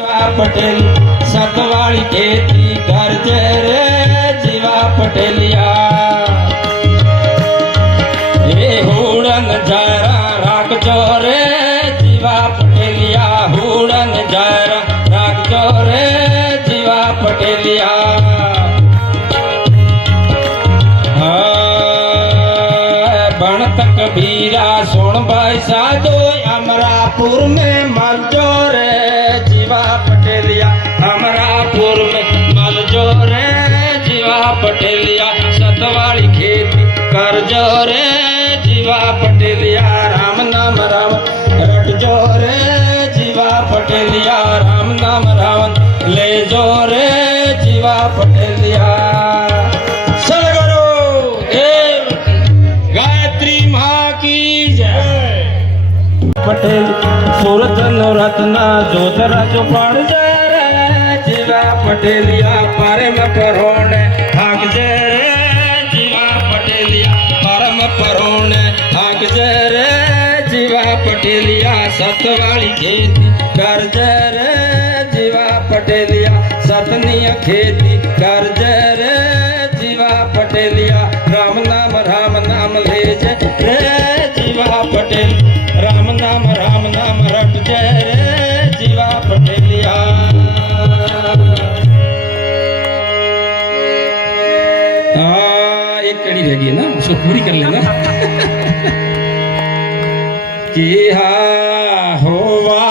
पटेल सतवाड़ी खेती घर रे जीवा पटेलिया ये हुड़न जरा राग जोरे जीवा पटेलिया हुड़न जरा राग जोरे जीवा पटेलिया बण तक बीरा सुन भाई साधो अमरापुर में मलजो रे जीवा पटेलिया अमरापुर में मलजो रे जीवा पटेलिया सतवाड़ी खेती कर जो रे जीवा पटेलिया राम नाम राम रट जो रे जीवा पटेलिया राम नाम राम ले जो रे जीवा पटेलिया पटेल सूरत रत्ना जोतरा जो पड़ जाए जीवा पटेलिया परम परोने भाग रे जीवा पटेलिया परम परोने भाग रे जीवा पटेलिया सतवाड़ी खेती कर रे जीवा पटेलिया सतनी खेती कर रे जीवा पटेलिया राम नाम ले रे जीवा पटेल राम नाम रट जय रे जीवा पटेलिया एक कड़ी रह गई ना उसको पूरी कर लेना कि हा होवा